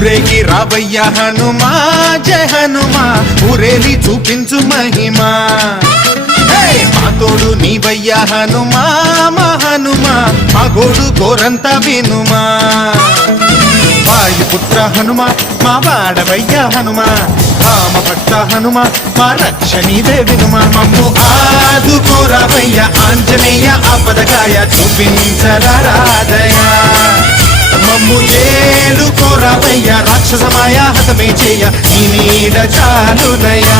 ఊరేగి రావయ్య హనుమా జయ హనుమా ఊరేలి చూపించు మహిమా మా తోడు నీవయ్య హనుమా మా హనుమా మా గోడు గోరంత వినుమా వాయుపుత్ర హనుమ మా వాడవయ్య హనుమ రామభక్త హనుమ మా రక్షణీదే వినుమ మమ్ము ఆదుకోరావయ్య ఆంజనేయ ఆపదకాయ చూపించరాదయ మమ్ము ఏలుకోరావయ్య రాక్షసమాయ హతమే చేయ నీ నీడ చాలునయా